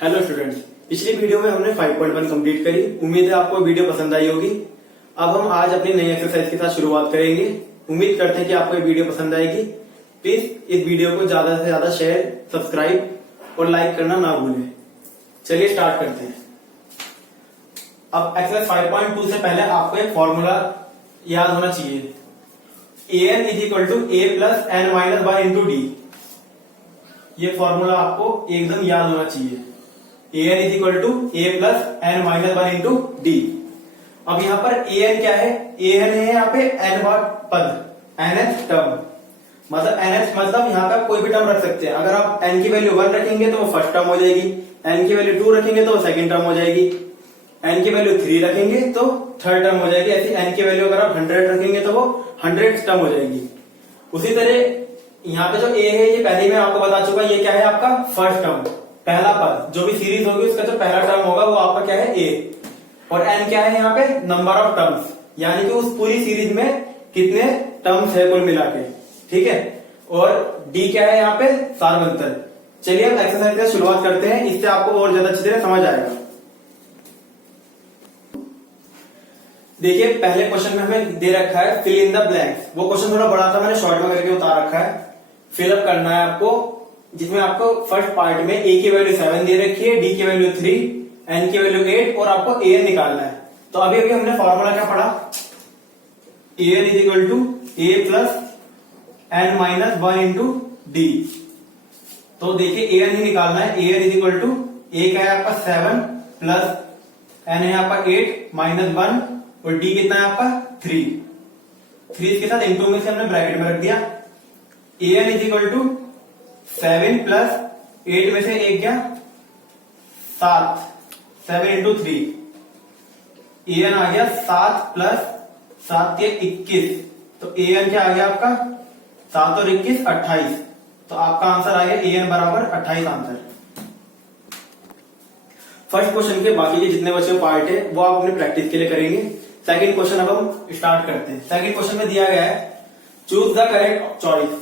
Hello students, पिछली video में हमने 5.1 कंप्लीट करी। उम्मीद है आपको वीडियो पसंद आई होगी। अब हम आज अपनी नई एक्सरसाइज के साथ शुरुआत करेंगे। उम्मीद करते हैं कि आपको ये वीडियो पसंद आएगी। प्लीज इस वीडियो को ज्यादा से ज्यादा शेयर, सब्सक्राइब और लाइक करना ना भूलें। चलिए स्टार्ट करते हैं। अब एक्सरसाइज 5.2 से पहले आपको एक फॉर्मूला याद होना चाहिए। an is equal to a plus n minus 1 into d. ये फॉर्मूला आपको एकदम याद होना चाहिए। an is equal to a plus n minus 1 into d. अब यहाँ पर an क्या है? an है यहाँ पे n बार पद, nth टर्म। मतलब nth मतलब यहाँ पे कोई भी टर्म रख सकते हैं। अगर आप n की वैल्यू 1 रखेंगे तो वो फर्स्ट टर्म हो जाएगी, n की वैल्यू 2 रखेंगे तो वो सेकंड टर्म हो जाएगी, n की वैल्यू 3 रखेंगे तो थर्ड टर्म हो जाएगी। ऐसी n की वैल्यू अगर आप 100 रखेंगे तो वो 100th टर्म हो जाएगी। उसी तरह यहाँ पे जो a है, ये पहले मैं आपको बता चुका, ये क्या है आपका फर्स्ट टर्म, पहला पद। जो भी सीरीज होगी उसका जो पहला टर्म होगा वो आपका क्या है? a। और n क्या है यहाँ पे? नंबर ऑफ टर्म्स, यानी कि उस पूरी सीरीज में कितने टर्म्स है कुल मिला के। ठीक है। और d क्या है यहाँ पे? सार्वंतर। चलिए अब एक्सरसाइज से शुरुआत करते हैं, इससे आपको और ज्यादा अच्छी तरह समझ आएगा। देखिए पहले क्वेश्चन में हमें दे रखा है फिल इन द ब्लैंक्स। वो क्वेश्चन थोड़ा बड़ा था, मैंने शॉर्ट में करके उतार रखा है। फिलअप करना है आपको, जिसमें आपको फर्स्ट पार्ट में a की वैल्यू 7 दे रखी है, d की वैल्यू 3, n की वैल्यू 8 और आपको an निकालना है। तो अभी अभी हमने फॉर्मूला क्या पढ़ा? an is equal to a plus n minus 1 into d. तो देखिए an ही निकालना है। an is equal to a का है आपका 7 प्लस n है आपका 8 माइनस 1 और d कितना है आपका 3 के साथ इंटू में से हमने ब्रैकेट में रख दिया। an is equal to 7 plus 8 में से एक क्या? 7, 7 इंटू 3। an आ गया 7 प्लस 7 के 21। तो an क्या आ गया आपका? 7 और 21 28। तो आपका आंसर आ गया an बराबर 28 आंसर। फर्स्ट क्वेश्चन के बाकी के जितने बचे पार्ट है वो आप अपने प्रैक्टिस के लिए करेंगे। सेकंड क्वेश्चन अब हम स्टार्ट करते हैं। सेकंड क्वेश्चन में दिया गया है चूज द करेक्ट चॉइस।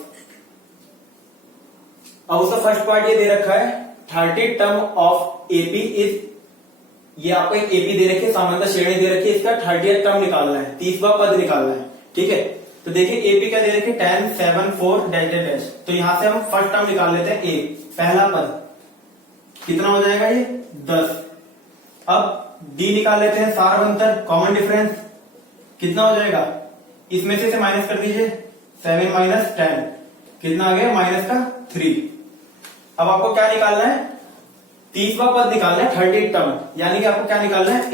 अब उसका फर्स्ट पार्ट ये दे रखा है 30 टर्म ऑफ एपी इज, ये आपको एक एपी दे रखी है, सामान्यतः श्रेणी दे रखी है, इसका 30th टर्म निकालना है, 30वां पद निकालना है। ठीक है। तो देखिए एपी क्या दे रखी है? 10 7 4 डैश डैश। तो यहां से हम फर्स्ट टर्म निकाल लेते हैं, ए पहला पद कितना हो जाएगा? ये 10। अब डी निकाल लेते हैं, सार्वंतर कॉमन डिफरेंस कितना हो जाएगा? इसमें से माइनस कर दीजिए, 7 माइनस 10 कितना आ गया? माइनस का 3। अब आपको क्या निकालना है? 30वां पद निकालना है, 30 टर्म, यानी कि आपको क्या निकालना है?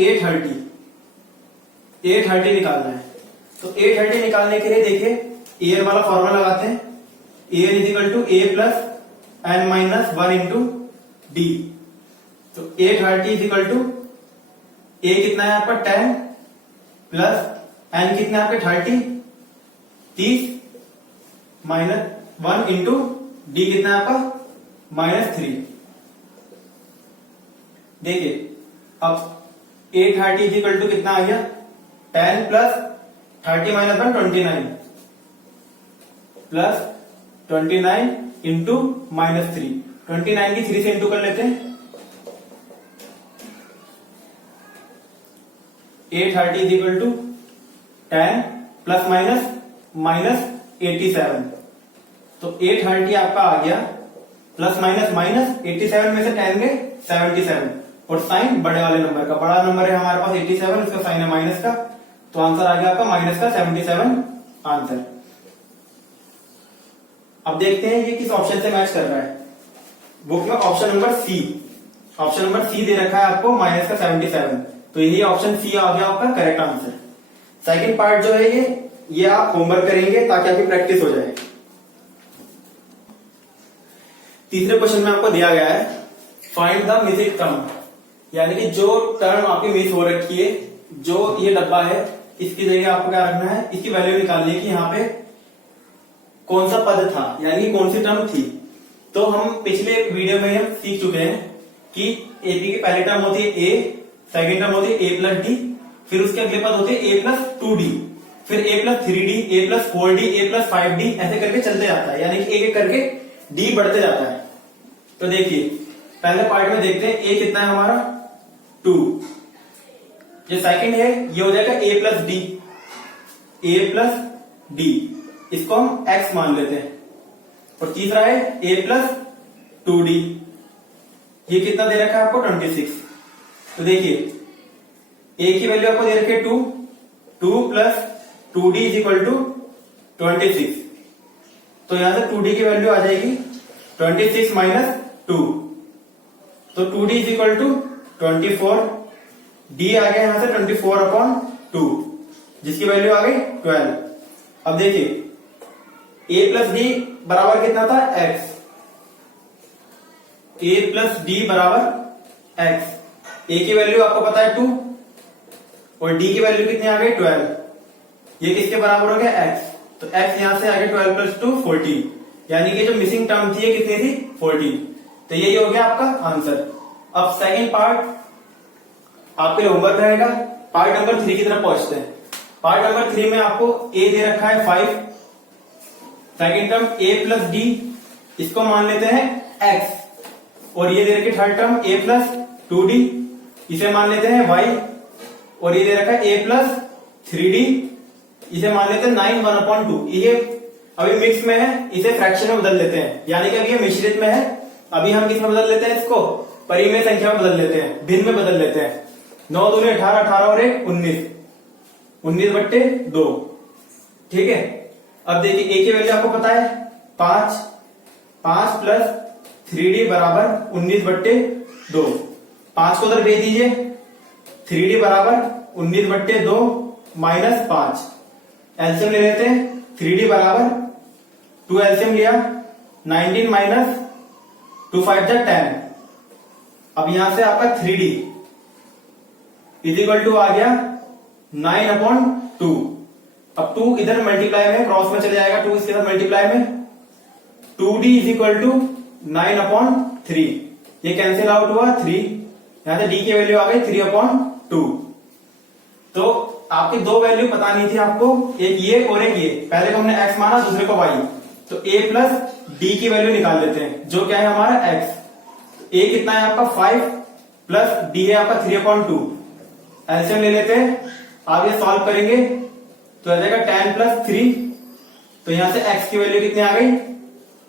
A30 निकालना है। तो A30 निकालने के लिए देखिए an वाला फॉर्मूला लगाते हैं। an is equal to a plus n minus 1 into d. तो A30 is equal to a कितना है आपका? 10 प्लस n कितना है आपके? 30 माइनस 1 इंटू डी कितना है आपका? -3। देखिए अब A30 इज इक्वल टू कितना आ गया? 10 प्लस 30 माइनस 1 29 प्लस 29 इंटू -3। 29 की 3 से इंटू कर लेते हैं। A30 is equal to 10 plus minus 87। तो A30 आपका आ गया प्लस माइनस 87 में से 10 गए 77 और साइन बड़े वाले नंबर का, बड़ा नंबर है हमारे पास 87, उसका साइन है माइनस का। तो आंसर आ गया आपका माइनस का 77 आंसर। अब देखते हैं ये किस ऑप्शन से मैच कर रहा है। बुक में ऑप्शन नंबर सी दे रखा है आपको माइनस का 77। तो यही ऑप्शन सी आ गया आपका करेक्ट आंसर। सेकंड पार्ट जो है ये आप होमवर्क करेंगे ताकि आपकी प्रैक्टिस हो जाए। तीसरे क्वेश्चन में आपको दिया गया है फाइंड द मिसिंग टर्म, यानी कि जो टर्म आपकी मिस हो रखी है, जो ये डब्बा है इसकी जगह आपको क्या रखना है? इसकी वैल्यू निकालनी है कि यहाँ पे कौन सा पद था, यानी कौन सी टर्म थी। तो हम पिछले वीडियो में हम सीख चुके हैं कि एपी की पहली टर्म होती है ए, सेकेंड टर्म होती है ए प्लस डी, फिर उसके अगले पद होते हैं ए प्लस 2d, फिर ए प्लस 3d, ए प्लस 4d, ए प्लस 5d, ऐसे करके चलते जाता है, यानी कि एक एक करके डी बढ़ते जाता है। तो देखिए पहले पार्ट में देखते हैं ए कितना है हमारा 2। जो सेकंड है ये हो जाएगा a plus D, A plus D, इसको हम x मान लेते हैं। और तीसरा है a प्लस 2d, ये कितना दे रखा है आपको 26। तो देखिए a की वैल्यू आपको दे रखी है 2 plus 2d is equal to 26। तो यहां से 2d की वैल्यू आ जाएगी 26 माइनस 2, तो 2d is equal to 24, d आ गया यहां से 24/2, जिसकी वैल्यू आ गई 12। अब देखिए a प्लस डी बराबर कितना था x, a प्लस डी बराबर x, a की वैल्यू आपको पता है 2 और d की वैल्यू कितनी आ गई 12, ये किसके बराबर हो गया x, तो x यहां से आ गया 12 प्लस 2 14, यानी कि जो मिसिंग टर्म थी ये कितनी थी 14। तो यही हो गया आपका आंसर। अब सेकंड पार्ट आपके लिए होमवर्क रहेगा, पार्ट नंबर 3 की तरफ पहुंचते हैं। पार्ट नंबर 3 में आपको a दे रखा है 5, second term a plus D, इसको मान लेते हैं x, और ये दे रखी third term a plus 2d, इसे मान लेते हैं y, और ये दे रखा है a प्लस 3d, इसे मान लेते हैं 9 1/2। ये अभी मिक्स में है, इसे फ्रैक्शन में बदल लेते हैं, यानी कि अभी ये मिश्रित में है, अभी हम किस में बदल लेते हैं, इसको परिमेय संख्या में बदल लेते हैं, भिन्न में बदल लेते हैं। 9 दूनी 18, 18 और 1 19, 19/2, ठीक है। अब देखिए a की वैल्यू आपको पता है 5, 5 प्लस 3d बराबर 19/2, 5 को उधर भेज दीजिए, 3d बराबर 19/2 माइनस 5, एलसीएम ले लेते हैं, 3d बराबर 2 एलसीएम लिया 19 माइनस 2 5 10। अब यहां से आपका 3d इज इक्वल टू आ गया 9/2। अब 2 इधर मल्टीप्लाई में क्रॉस में चले जाएगा, 2 इसके साथ मल्टीप्लाई में, 2d इज इक्वल टू 9/3, ये कैंसिल आउट हुआ 3, यहां से d की वैल्यू आ गई 3/2। तो आपकी दो वैल्यू पता नहीं थी आपको, एक ये और एक ये, पहले को हमने x माना, दूसरे को y, तो a प्लस d की वैल्यू निकाल लेते हैं, जो क्या है हमारा x। तो a कितना है आपका 5 प्लस d है आपका 3/2, एलसीएम ले लेते हैं, आगे सॉल्व करेंगे तो आ जाएगा 10 प्लस 3, तो यहां से x की वैल्यू कितनी आ गई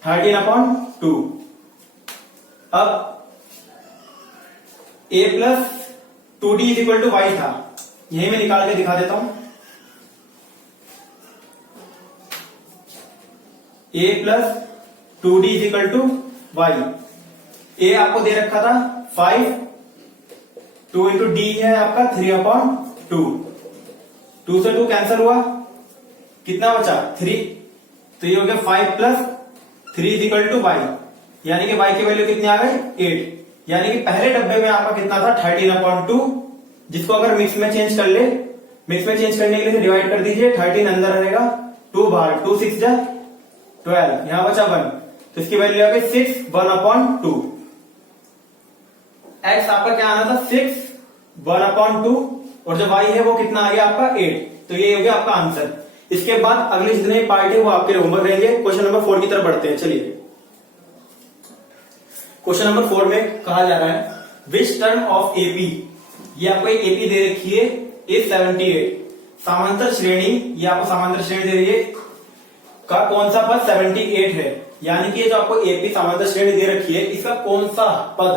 13/2। अब a plus 2d is equal to y था, यही मैं निकाल के दिखा देता हूं। a plus 2d is equal to y, a आपको दे रखा था 5, 2 इंटू डी है आपका 3/2, 2 से 2 कैंसिल हुआ, कितना बचा 3, तो ये हो गया 5 plus 3 is equal to y, यानी कि y की वैल्यू कितनी आ गई 8, यानी कि पहले डब्बे में आपका कितना था 13/2, जिसको अगर मिक्स में चेंज कर ले, मिक्स में चेंज करने के लिए डिवाइड कर दीजिए, 13 अंदर रहेगा, 2 बाहर, 2 6 जा 12, यहां बचा 1, तो इसकी वैल्यू आ गई 6 1/2। x आपका क्या आना था 6 1/2, और जो y है वो कितना आ गया आपका 8, तो ये हो गया आपका आंसर। इसके बाद अगले जितने पार्ट है वो आपके लिए होमवर्क रहेंगे। क्वेश्चन नंबर 4 की तरफ बढ़ते हैं, चलिए। क्वेश्चन नंबर 4 में कहा जा रहा है विच टर्म ऑफ एपी, ये आपको एक एपी दे रखी है इज 78, समांतर श्रेणी, ये आपको समांतर श्रेणी दे रही है का कौन सा पद 78 है, यानी कि जो आपको एपी समांतर श्रेणी दे रखी है इसका कौन सा पद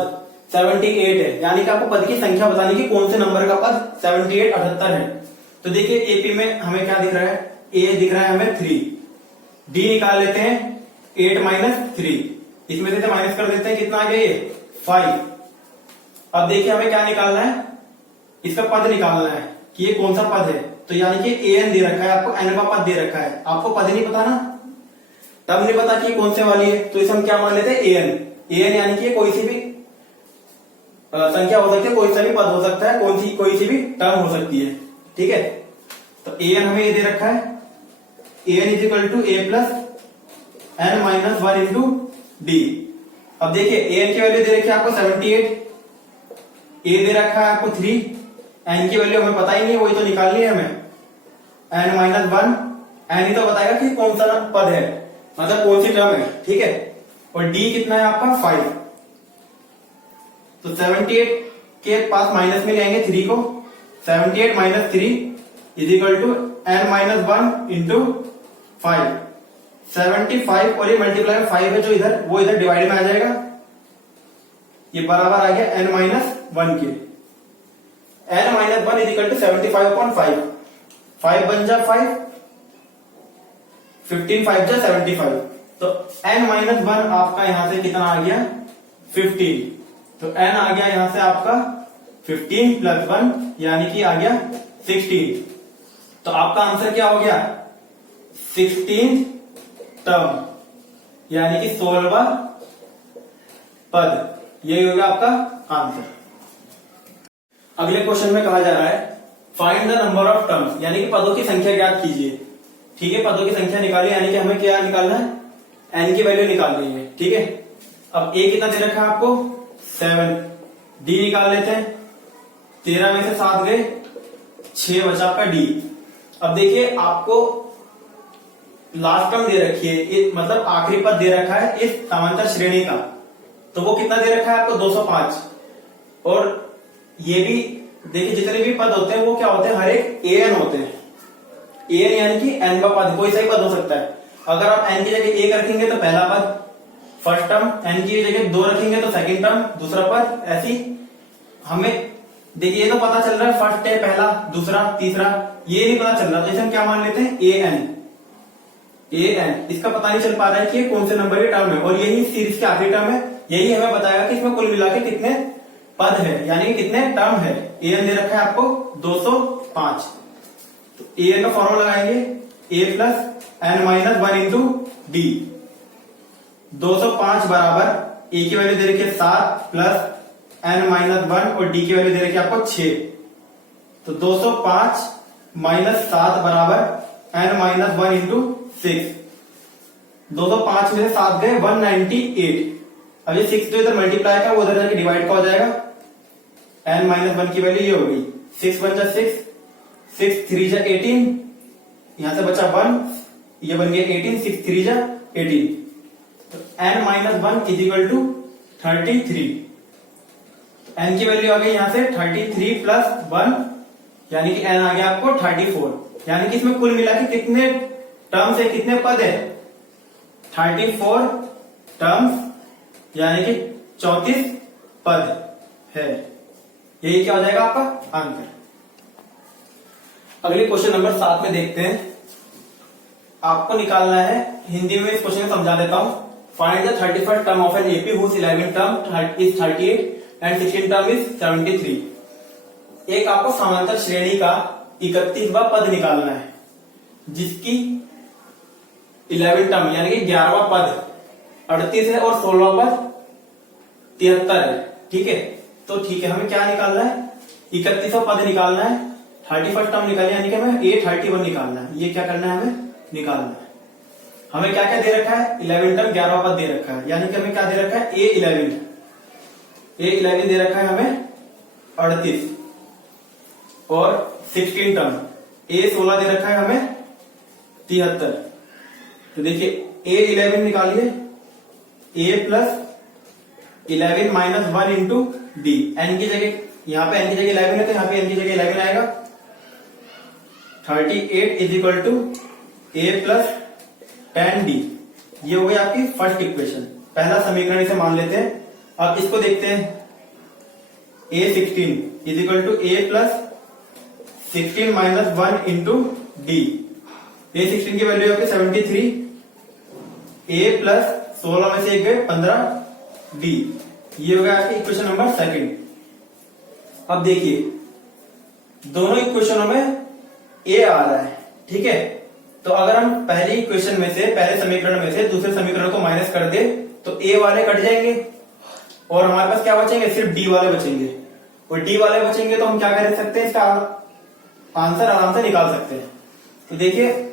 78 है, यानी कि आपको पद की संख्या बतानी कि कौन से नंबर का पद 78 78 है। तो देखिए एपी में हमें क्या दिख रहा है, ए दिख रहा है हमें 3, डी निकाल लेते हैं 8 माइनस 3, इसमें से माइनस कर देते हैं, कितना आ गया ये 5। अब देखिए हमें क्या निकालना है, इसका पद निकालना है कि ये कौन सा पद है, तो यानी कि एन दे रखा है आपको, एन का पद दे रखा है, आपको पद नहीं पता ना, तब नहीं पता कि कौन से वाली है, तो इसे हम क्या मान लेते हैं एन। एन यानी कि कोई सी भी संख्या हो सकती है, कोई सा भी पद हो सकता है, कोई सी भी टर्म हो सकती है, ठीक है। तो एन हमें ये दे रखा है, n is equal to a plus n minus 1 into d. अब देखिए एन की वैल्यू दे रखी है आपको 78, ए दे रखा है आपको 3, एन की वैल्यू हमें पता ही नहीं है, वही तो निकालनी है हमें, एन माइनस 1, एन ही तो बताएगा कि कौन सा पद है, मतलब कौन सी टर्म है, ठीक है। और डी कितना है आपका 5, तो 78 के पास माइनस में ले आएंगे 3 को, 78 minus 3 is equal to n minus 1 into 5। 75 और ये मल्टीप्लाई में 5 है जो इधर, वो इधर डिवाइड में आ जाएगा, ये बराबर आ गया n माइनस 1 के। n minus 1 is equal to 75/5, 5 बन जा 5, 15 5 जा 75, तो n माइनस 1 आपका यहां से कितना आ गया 15, तो n आ गया यहां से आपका 15 प्लस 1 यानी कि आ गया 16। तो आपका आंसर क्या हो गया 16 टर्म यानी कि 16वां पद, यही होगा आपका आंसर। अगले क्वेश्चन में कहा जा रहा है find the number of terms, यानी कि पदों की संख्या ज्ञात कीजिए। ठीक है, पदों की संख्या निकालिए, यानी कि हमें क्या निकालना है n की वैल्यू निकालनी है। ठीक है, अब a कितना दे रखा है आपको 7, d निकाल लेते हैं, 13 में से 7 गए, 6 बचा आपका d। अब देखिए आपको लास्ट टर्म दे रखी है, मतलब आखिरी पद दे रखा है इस समांतर श्रेणी का, तो वो कितना दे रखा है आपको 205। और ये भी देखिए जितने भी पद होते हैं वो क्या होते हैं, हर एक an होते हैं, an यानी कि n का पद, कोई सा ही पद हो सकता है। अगर आप n की जगह 1 रखेंगे तो पहला पद फर्स्ट टर्म, n की जगह 2 रखेंगे तो सेकंड टर्म दूसरा पद, ऐसी हमें देखिए ये तो पता चल रहा है फर्स्ट है पहला, दूसरा, तीसरा, ये नहीं पता चल रहा, तो इसे हम क्या मान लेते हैं an, इसका पता नहीं चल पा रहा है कि ये कौन से नंबर की टर्म है, और यही सीरीज की आखिरी टर्म है, यही हमें बताएगा कि इसमें कुल मिला के कितने पद है, यानी कि कितने टर्म है। an दे रखा है आपको 205, तो an का फॉर्मूला लगाएंगे a plus n minus 1 into D. 205 बराबर a की वैल्यू दे रखी है 7 प्लस n माइनस 1 और d की वैल्यू दे रखी है आपको 6, तो 205 माइनस 7 बराबर n माइनस 1 इंटू 6। 205 में से 7 गए 198, अब ये 6 जो इधर मल्टीप्लाई का वो उधर जाके डिवाइड का हो जाएगा, n माइनस 1 की वैल्यू ये हो गई, 6 1 जा 6, 6 3 जा 18, यहां से बचा 1, ये बन गया 18, 6 3 जा 18, तो n minus 1 is equal to 33। n की वैल्यू आ गई यहां से 33 प्लस 1 यानी कि n आ गया आपको 34, यानी कि इसमें कुल मिला के कितने टर्म्स है, कितने पद है 34 टर्म्स, यानी कि 34 पद है, यही क्या हो जाएगा आपका आंसर। अगले क्वेश्चन नंबर 7 में देखते हैं, आपको निकालना है, हिंदी में इस क्वेश्चन को समझा देता हूं। Find the 31st term of an AP whose 11th term is 38 and 16th term is 73। एक आपको समांतर श्रेणी का 31वां पद निकालना है जिसकी 11th टर्म यानी कि 11वां पद 38 है और 16वां पद 73 है। ठीक है, तो ठीक है, हमें क्या निकालना है 31वां पद निकालना है, 31st टर्म निकालना है, यानी कि हमें A31 निकालना है। ये क्या करना है, हमें निकालना है। हमें क्या क्या दे रखा है 11th टर्म 11वां पद दे रखा है, यानी कि हमें क्या दे रखा है A11 दे रखा है हमें 38 और 16 टर्म A16 दे रखा है हमें 73। तो देखिए A11 निकालिए, A plus 11 minus 1 into d, n की जगह यहाँ पे n की जगह 11 है तो यहाँ पे n की जगह 11 आएगा, 38 is equal to a plus 10d। ये हो गई आपकी फर्स्ट इक्वेशन, पहला समीकरण इसे मान लेते हैं। अब इसको देखते हैं, a16 is equal to a plus 16 minus 1 into d. a16 की वैल्यू होगी 73, a प्लस 16 में से एक गए 15 डी। ये हो गया आपकी इक्वेशन नंबर सेकंड। अब देखिए दोनों इक्वेशनों में a आ रहा है, ठीक है, तो अगर हम पहली इक्वेशन में से, पहले समीकरण में से दूसरे समीकरण को माइनस कर दे तो a वाले कट जाएंगे और हमारे पास क्या बचेंगे, सिर्फ d वाले बचेंगे। और d वाले बचेंगे तो हम क्या कर सकते हैं, इसका आंसर आराम से निकाल सकते हैं। तो देखिए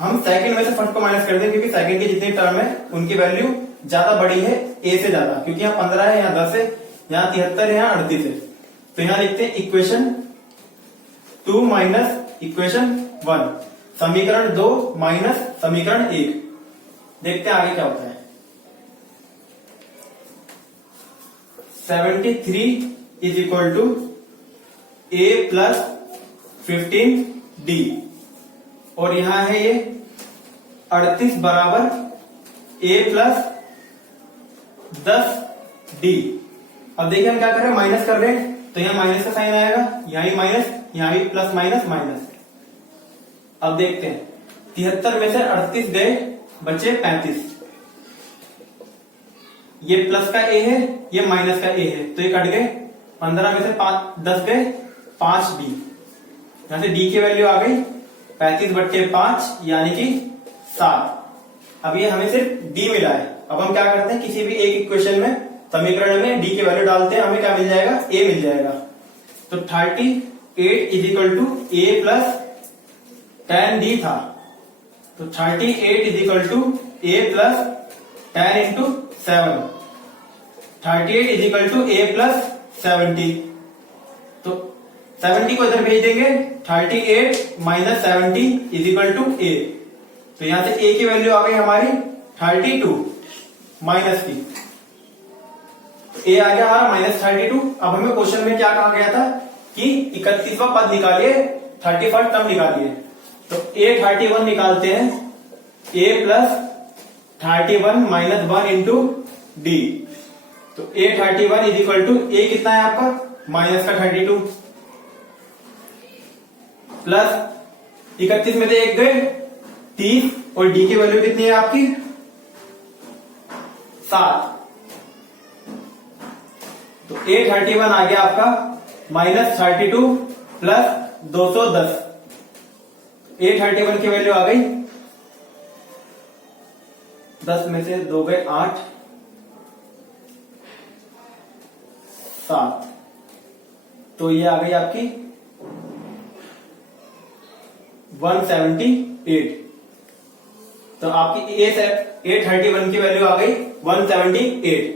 हम सेकंड में से फर्स्ट को माइनस कर दें, क्योंकि सेकंड की जितनी टर्म है उनकी वैल्यू ज्यादा बड़ी है a से ज्यादा, क्योंकि यहाँ 15 है, यहाँ 10 है, यहाँ 73 है, यहाँ 38 है। तो यहाँ लिखते हैं इक्वेशन 2 माइनस इक्वेशन 1, समीकरण 2 माइनस समीकरण 1। देखते हैं आगे क्या होता है। 73 is equal to a plus 15d, और यहां है ये 38 बराबर a प्लस 10d। अब देखिए हम क्या कर रहे हैं, माइनस कर रहे हैं, तो यहाँ माइनस का साइन आएगा, यहाँ भी माइनस, यहाँ भी प्लस माइनस माइनस। अब देखते हैं 73 में से 38 गए, बचे 35। ये प्लस का a है, ये माइनस का a है, तो ये कट गए। 15 में से 10 गए, 5d। यहां से d की वैल्यू आ गई 35/5 यानी कि 7। अब ये हमें सिर्फ d मिला है। अब हम क्या करते हैं, किसी भी एक इक्वेशन में, समीकरण में d की वैल्यू डालते हैं, हमें क्या मिल जाएगा, a मिल जाएगा। तो 38 is equal to a plus 10d था, तो 38 is equal to a plus 10 into 7। 38 is equal to a plus 70, तो 70 को इधर भेज देंगे, 38 minus 70 is equal to a। तो यहां से a की वैल्यू आ गई हमारी 32 माइनस की, a आ गया हमारा माइनस 32। अब हमें क्वेश्चन में क्या कहा गया था कि 31वां पद निकालिए, 31st टर्म निकालिए। तो a 31 निकालते हैं, a plus 31 minus 1 into d. तो a 31 is equal to a कितना है आपका, माइनस का 32 प्लस 31 में से 1 गए 30, और d की वैल्यू कितनी है आपकी 7। तो a 31 आ गया आपका माइनस 32 प्लस 210। a 31 की वैल्यू आ गई, 10 में से 2 गए 8, 7, तो ये आ गई आपकी 178। तो आपकी a 31 की वैल्यू आ गई 178।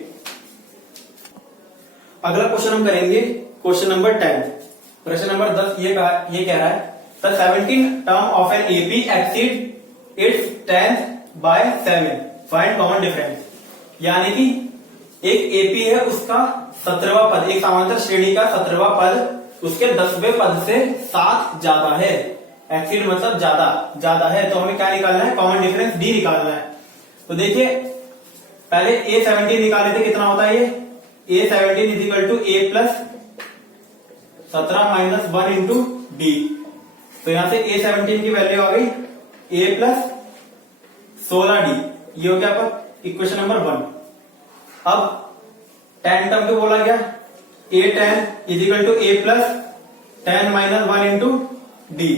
अगला क्वेश्चन हम करेंगे क्वेश्चन नंबर 10। प्रश्न नंबर 10 ये कह रहा है the 17 term of an AP exceed its 10th by 7, find common difference. यानी कि एक एपी है, उसका 17वां पद, एक समांतर श्रेणी का 17वां पद उसके 10वें पद से 7 ज्यादा है। एक्सीड मतलब ज्यादा है, तो हमें क्या निकालना है, कॉमन डिफरेंस डी निकालना है। तो देखिए पहले a17 निकाले थे, कितना होता है ये a17 is equal to a plus 17 minus 1 into d. तो यहां से a17 की वैल्यू आ गई a प्लस 16d। ये हो गया आपका इक्वेशन नंबर 1। अब 10 टर्म को बोला गया, a10 is equal to a plus 10 minus 1 into d.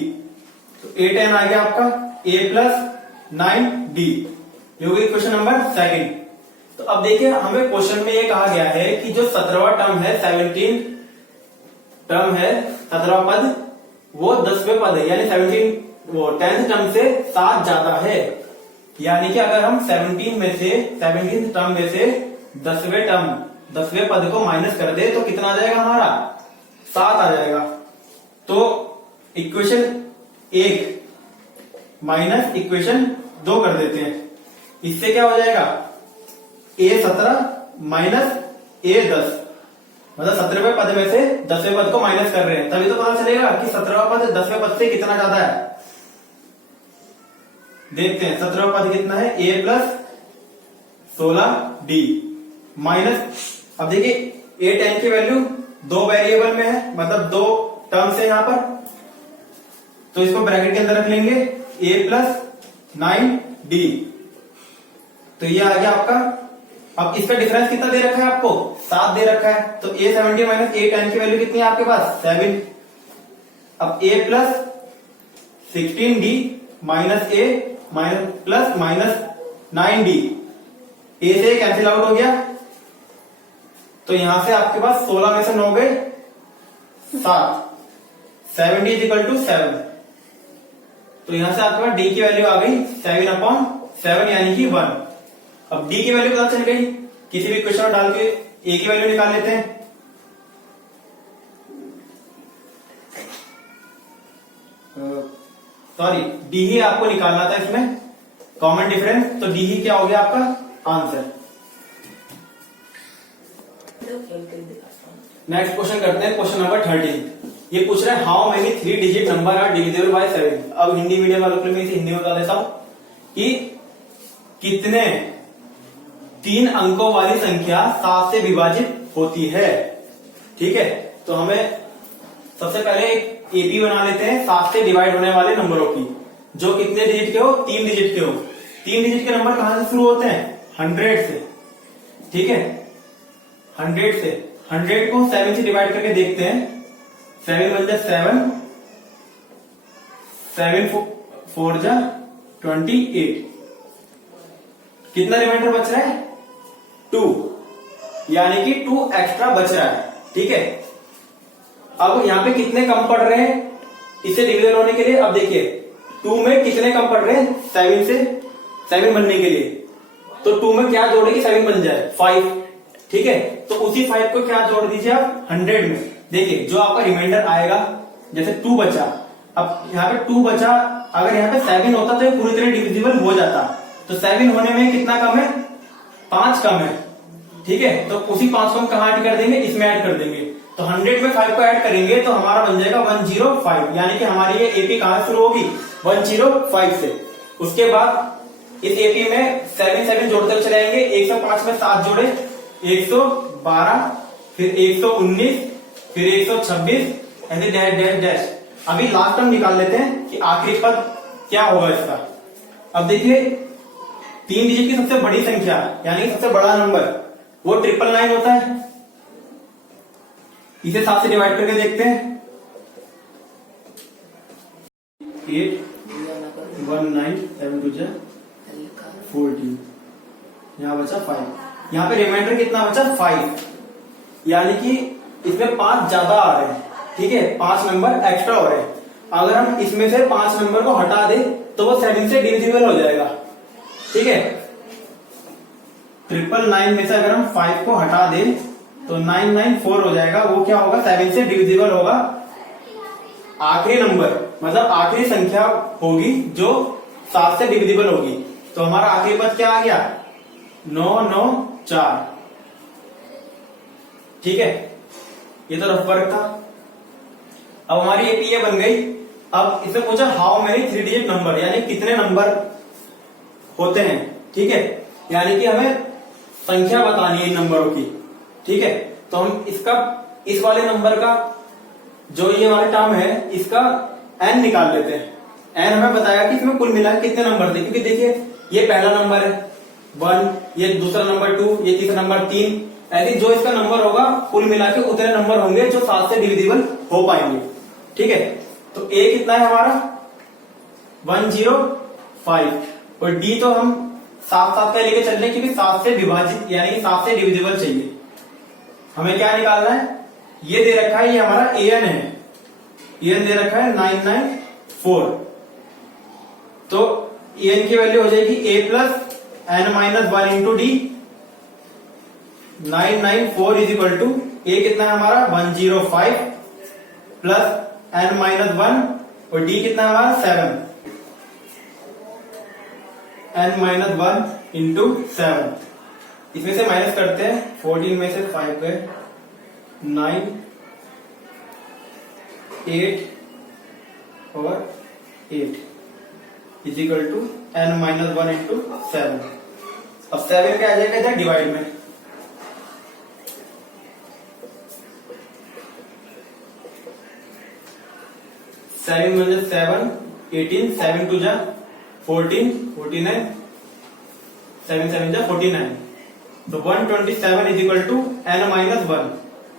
तो a10 आ गया आपका a प्लस 9d। ये हो गई इक्वेशन नंबर 2। तो अब देखिए हमें क्वेश्चन में ये कहा गया है कि जो 17वां टर्म है, 17 टर्म है, 17वां पद, वो 10वें पद है, यानी 10th टर्म से 7 ज्यादा है। यानी कि अगर हम 17th टर्म में से 10वें पद को माइनस कर दे तो कितना आ जाएगा हमारा, 7 आ जाएगा। तो इक्वेशन 1 माइनस इक्वेशन 2 कर देते हैं। इससे क्या हो जाएगा, a17 माइनस a10, मतलब 17वें पद में से 10वें पद को माइनस कर रहे हैं, तभी तो पता चलेगा कि 17वां पद 10वें पद से कितना ज्यादा है। देखते हैं 17वां पद कितना है, a प्लस 16d माइनस, अब देखिए a10 की वैल्यू 2 वेरिएबल में है, मतलब 2 टर्म्स है यहां पर, तो इसको ब्रैकेट के अंदर रख लेंगे, a प्लस 9d। तो ये आ गया आपका। अब इसका डिफरेंस कितना दे रखा है आपको, 7 दे रखा है। तो a17 माइनस a10 की वैल्यू कितनी है आपके पास, 7। अब a plus 16d minus a minus plus minus 9d, a से कैंसिल आउट हो गया। तो यहां से आपके पास 16 में से 9 गए 7, 7d इज इक्वल टू 7। तो यहां से आपके पास d की वैल्यू आ गई 7/7 यानी कि 1। अब d की वैल्यू पता चल गई, किसी भी क्वेश्चन में डाल के a की वैल्यू निकाल लेते हैं। सॉरी, d ही आपको निकालना था इसमें कॉमन डिफरेंस, तो d ही क्या हो गया आपका आंसर। नेक्स्ट क्वेश्चन करते हैं, क्वेश्चन नंबर 13। ये पूछ रहा है how many 3 digit number are divisible by 7। अब हिंदी मीडियम वालों के लिए मैं इसे हिंदी में बता देता हूं कि कितने 3 अंकों वाली संख्या 7 से विभाजित होती है। ठीक है, तो हमें सबसे पहले एक एपी बना लेते हैं 7 से डिवाइड होने वाले नंबरों की, जो कितने डिजिट के हो, 3 डिजिट के हो। 3 डिजिट के नंबर कहां से शुरू होते हैं? 100 से। ठीक है, 100 से। 100 को 7 से डिवाइड करके देखते हैं। 7 1 7, 7 4 28। कितना रिमाइंडर बच रहा है? 2, यानी कि 2 एक्स्ट्रा बच रहा है। ठीक है, अब यहां पे कितने कम पड़ रहे हैं इसे डिविजन होने के लिए? अब देखिए 2 में कितने कम पड़ रहे हैं 7 से, 7 बनने के लिए। तो 2 में क्या जोड़ेगी 7 बन जाए 5। ठीक है, तो उसी 5 को क्या जोड़ दीजिए आप 100 में। देखिए जो आपका रिमाइंडर आएगा, जैसे 2 बचा, अब यहाँ पे 2 बचा, अगर यहाँ पे 7 होता तो ये पूरी तरह डिविजिबल हो जाता। तो 7 होने में कितना कम है? 5 कम है। ठीक है, तो उसी 5 को हम कहां ऐड कर देंगे? इसमें ऐड कर देंगे। तो 100 में 5 को ऐड करेंगे तो हमारा बन जाएगा 105, यानी कि हमारी ये एपी कहां शुरू होगी? 105 से। उसके बाद इस एपी में 7 7 जोड़ते हुए चले जाएंगे। 105 में 7 जोड़े 112, फिर 119, फिर 126, ऐसे डैश डैश डैश। अभी लास्ट टर्म निकाल लेते हैं कि आखिरी पद क्या होगा इसका। अब देखिए 3 डिजिट की सबसे बड़ी संख्या, यानी सबसे बड़ा नंबर, वो 999 होता है। इसे 7 से डिवाइड करके देखते हैं। 8 1 9 7 2 14, यहां बचा 5। यहां पे रिमाइंडर कितना बचा? 5, यानी कि इसमें 5 ज्यादा आ रहे हैं। ठीक है, 5 नंबर एक्स्ट्रा हो रहे हैं। अगर हम इसमें से 5 नंबर को हटा दें तो वो 7 से डिविजिबल हो जाएगा। ठीक है, 999 में से अगर हम 5 को हटा दें तो 994 हो जाएगा। वो क्या होगा? 7 से डिविजिबल होगा। आखिरी नंबर मतलब आखिरी संख्या होगी जो 7 से डिविजिबल होगी। तो हमारा आखिरी पद क्या आ गया? 994। ठीक है, ये तो रफ वर्क था। अब हमारी एपी ये बन गई। अब इसमें पूछा हाउ मेनी 3 डिजिट नंबर, यानी कितने नंबर होते हैं। ठीक है, यानी कि हमें संख्या बतानी है इन नंबरों की। ठीक है, तो हम इसका इस वाले नंबर का जो ये वाला टर्म है इसका n निकाल लेते हैं। n हमें बताया कि इसमें कुल मिला कितने नंबर थे, क्योंकि देखिए ये पहला नंबर है 1, ये दूसरा नंबर 2, ये तीसरा नंबर 3। ऐसे जो इसका नंबर होगा कुल मिला के उतने नंबर होंगे जो 7 से डिविजिबल हो पाएंगे। ठीक है, तो a कितना है हमारा? 105, और d तो हम 7 7 का लेके चल रहे हैं क्योंकि 7 से विभाजित यानी कि 7 से डिविजिबल चाहिए। हमें क्या निकालना है? ये दे रखा है, ये हमारा an है। an दे रखा है 994। तो an की वैल्यू हो जाएगी a plus n minus 1 into d. 994 is equal to a कितना है हमारा? 105 प्लस n माइनस 1, और d कितना है हमारा? 7। n माइनस 1 इंटू 7, इसमें से माइनस करते हैं। 14 में से 5 गए 9, 8 और 8 is equal to n minus 1 into 7। अब 7 क्या आ जाएगा इधर डिवाइड में? 7 1 7, 18, 7 2 14, 49, 7 7 49। तो 127 is equal to n minus 1।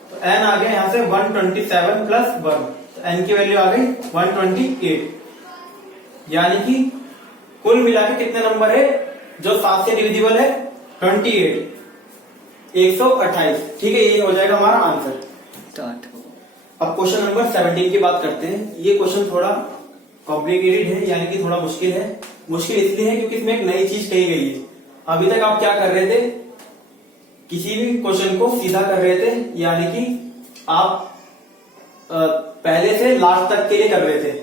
तो n आ गया यहां से 127 प्लस 1, तो n की वैल्यू आ गई 128। यानी कि कुल मिला के कितने नंबर है जो 7 से डिविजिबल है? 28, 128। ठीक है, ये हो जाएगा हमारा आंसर। स्टार्ट। अब क्वेश्चन नंबर 17 की बात करते हैं। ये क्वेश्चन थोड़ा कॉम्प्लिकेटेड है, यानी कि थोड़ा मुश्किल है। मुश्किल इसलिए है क्योंकि इसमें एक नई चीज कही गई है। अभी तक आप क्या कर रहे थे? किसी भी क्वेश्चन को सीधा कर रहे थे, यानी कि आप पहले से लास्ट तक के लिए कर रहे थे।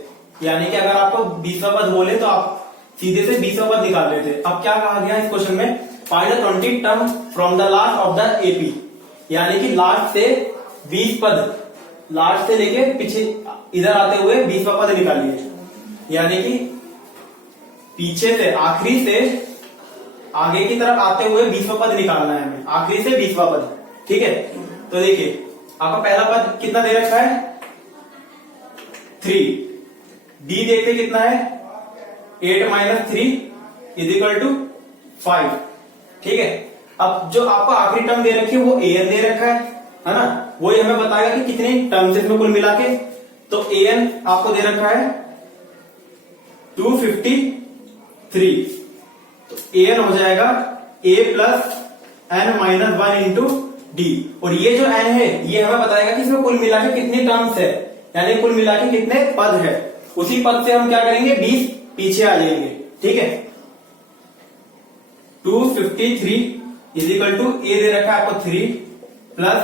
यानी कि अगर आपको 20वां पद बोले तो आप सीधे से 20वां पद निकाल रहे थे। अब क्या कहा गया इस क्वेश्चन में? Find the 20 term from the last of the AP, यानी कि लास्ट से 20 पद, लास्ट से लेके पीछे इधर आते हुए 20वां पद निकालिए। यानी कि पीछे से आखिरी से आगे की तरफ आते हुए 20वां पद निकालना है हमें, आखिरी से 20वां पद। ठीक है, तो देखिए आपका पहला पद कितना दे रखा है 3। डी देखते कितना है 8 माइनस 3 इज इक्वल टू 5। ठीक है, अब जो आपको आखिरी टर्म दे रखी है वो an दे रखा है ना, वही हमें बताएगा कि कितने टर्म्स इसमें कुल मिला के। तो an आपको दे रखा है 253। तो an हो जाएगा a plus n minus 1 into D. और ये जो n है ये हमें बताएगा कि इसमें कुल मिला के कितने टर्म्स है, यानी कुल मिला के कितने पद है। उसी पद से हम क्या करेंगे 20 पीछे आ जाएंगे। ठीक है, 253 इज इक्वल टू ए दे रखा है आपको 3 plus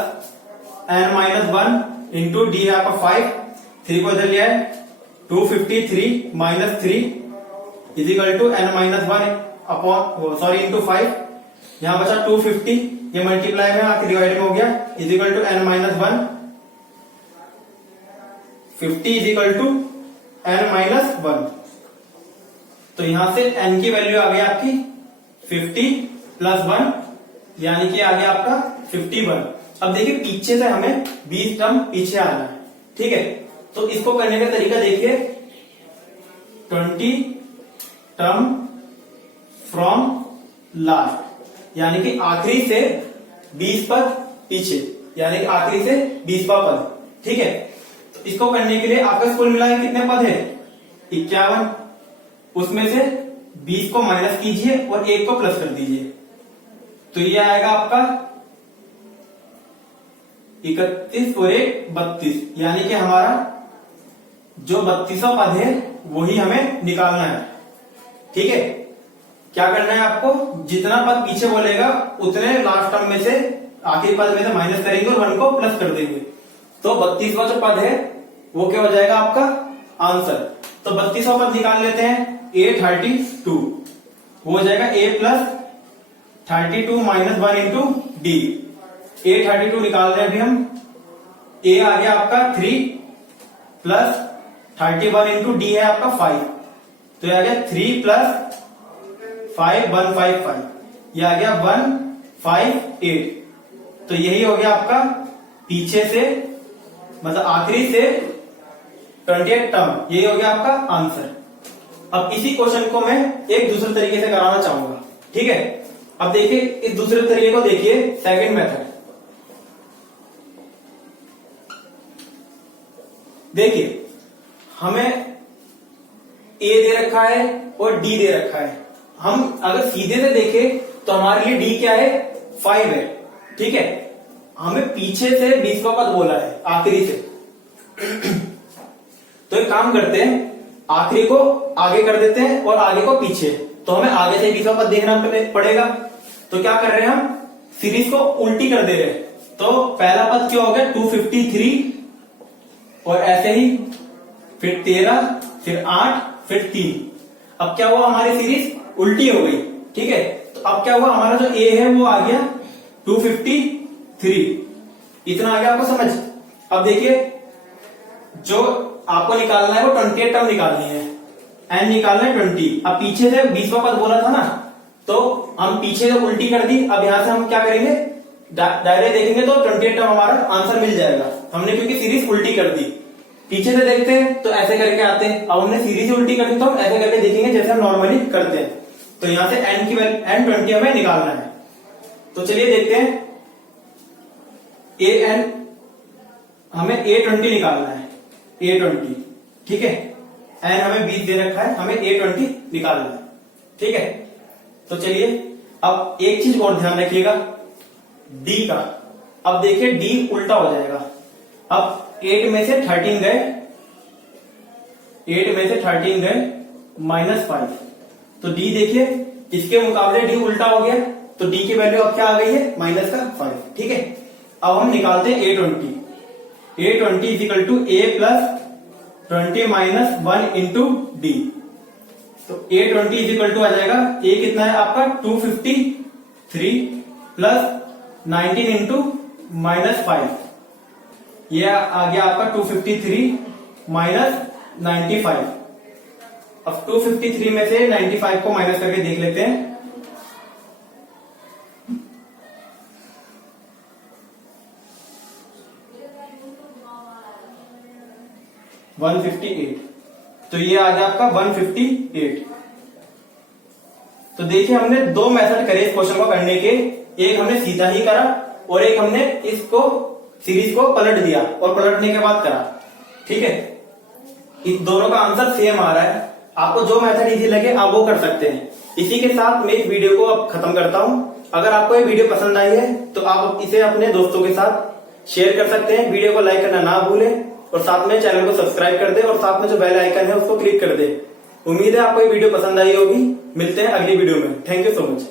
n minus 1 into d है आपका 5। 3 को इधर लिया है 253 minus 3 is equal to n minus 1 upon sorry into 5। यहां बचा 250, ये मल्टीप्लाई में आके डिवाइड में हो गया is equal to n minus 1। 50 is equal to n minus 1। तो यहां से n की वैल्यू आ गई आपकी 50 प्लस 1, यानी कि आ गया आपका 51। अब देखिए पीछे से हमें 20 टर्म पीछे आना है। ठीक है, तो इसको करने का तरीका देखिए 20 टर्म फ्रॉम लास्ट, यानी कि आखिरी से 20 पद पीछे, यानी कि आखिरी से 20वां पद। ठीक है, तो इसको करने के लिए आपका कुल मिला के कितने पद है 51। उसमें से 20 को माइनस कीजिए और 1 को प्लस कर दीजिए, तो ये आएगा आपका 31 और 1 32, यानी कि हमारा जो 32वां पद है वही हमें निकालना है। ठीक है, क्या करना है आपको, जितना पद पीछे बोलेगा उतने लास्ट टर्म में से आखिरी पद में से माइनस करेंगे और 1 को प्लस कर देंगे। तो 32वां जो पद है वो क्या हो जाएगा आपका आंसर। तो 32वां पद निकाल लेते हैं a32, वो हो जाएगा a plus 32 minus 1 into D. a32 निकाल रहे हैं अभी हम, a आ गया आपका 3 प्लस 31 इंटू डी है आपका 5। तो ये आ गया 3 प्लस 5 155, ये आ गया 158। तो यही हो गया आपका पीछे से मतलब आखिरी से 28 टर्म, यही हो गया आपका आंसर। अब इसी क्वेश्चन को मैं एक दूसरे तरीके से कराना चाहूंगा। ठीक है, अब देखिए इस दूसरे तरीके को देखिए, सेकंड मेथड। देखिए हमें ए दे रखा है और डी दे रखा है। हम अगर सीधे से देखें तो हमारे लिए डी क्या है 5 है। ठीक है, हमें पीछे से 20वां पद बोला है आखिरी से। तो एक काम करते हैं, आखिरी को आगे कर देते हैं और आगे को पीछे, तो हमें आगे से 20वां पद देखना पड़ेगा। तो क्या कर रहे हैं हम, सीरीज को उल्टी कर दे रहे हैं। तो पहला पद क्या हो गया 253 और ऐसे ही फिर 13 फिर 8 फिर 3। अब क्या हुआ, हमारी सीरीज उल्टी हो गई। ठीक है, तो अब क्या हुआ, हमारा जो ए है वो आ गया 253, इतना आ गया आपको समझ। अब देखिए जो आपको निकालना है वो 28 टर्म निकालनी है, एन निकालना है 20। अब पीछे से 20वां पद बोला था ना, तो हम पीछे से उल्टी कर दी। अब यहां से हम क्या करेंगे, डायरेक्ट देखेंगे तो 28 टर्म हमारा आंसर मिल जाएगा। हमने क्योंकि सीरीज उल्टी कर दी। पीछे से देखते हैं तो ऐसे करके आते हैं, अब हमने सीरीज उल्टी कर दी तो हम ऐसे करके देखेंगे जैसे हम नॉर्मली करते हैं। तो यहां से एन की वैल्यू n20 हमें निकालना है। तो चलिए देखते हैं, ए एन हमें a20 निकालना है, a20। ठीक है, एन हमें 20 दे रखा है, हमें a20 निकालना है। ठीक है, तो चलिए अब एक चीज और ध्यान रखिएगा, डी का। अब देखिए डी उल्टा हो जाएगा। अब 8 में से 13 गए, 8 में से 13 गए -5, तो डी देखिए इसके मुकाबले डी उल्टा हो गया, तो डी की वैल्यू अब क्या आ गई है -5। ठीक है, अब हम निकालते हैं a20। a20 is equal to a plus 20 minus 1 into d. तो a20 इज इक्वल टू आ जाएगा, a कितना है आपका 253 प्लस 19 इंटू -5, ये आ गया आपका 253 माइनस 95। अब 253 में से 95 को माइनस करके देख लेते हैं। $158, तो ये आ गया आपका 158। तो देखिए हमने दो मेथड करे इस क्वेश्चन को करने के, एक हमने सीधा ही करा और एक हमने इसको सीरीज को पलट दिया और पलटने के बाद करा। ठीक है, इस दोनों का आंसर सेम आ रहा है। आपको जो मेथड इजी लगे आप वो कर सकते हैं। इसी के साथ मैं इस वीडियो को अब खत्म करता हूं। अगर आपको ये वीडियो पसंद आई है तो आप इसे अपने दोस्तों के साथ शेयर कर सकते हैं। वीडियो को लाइक करना ना भूलें और साथ में चैनल को सब्सक्राइब कर दे और साथ में जो बेल आइकन है उसको क्लिक कर दे। उम्मीद है आपको ये वीडियो पसंद आई होगी। मिलते हैं अगली वीडियो में। Thank you so much.